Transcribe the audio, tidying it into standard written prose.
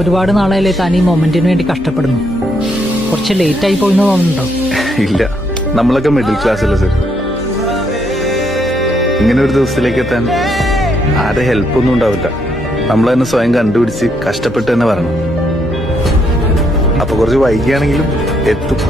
ഒരുപാട് നാളായാലേ താൻ ഈ മൊമെന്റിന് വേണ്ടി കഷ്ടപ്പെടുന്നു. കുറച്ച് ലേറ്റ് ആയി പോയിന്ന് തോന്നുന്നുണ്ടോ? ഇല്ല, നമ്മളൊക്കെ മിഡിൽ ക്ലാസ് അല്ലേ സർ. ഇങ്ങനെ ഒരു ദിവസത്തിലേക്ക് എത്താൻ ആരെ ഹെൽപ്പൊന്നും ഉണ്ടാവില്ല. നമ്മൾ തന്നെ സ്വയം കണ്ടുപിടിച്ച് കഷ്ടപ്പെട്ട് തന്നെ വരണം. അപ്പൊ കുറച്ച് വൈകിയാണെങ്കിലും എത്തും.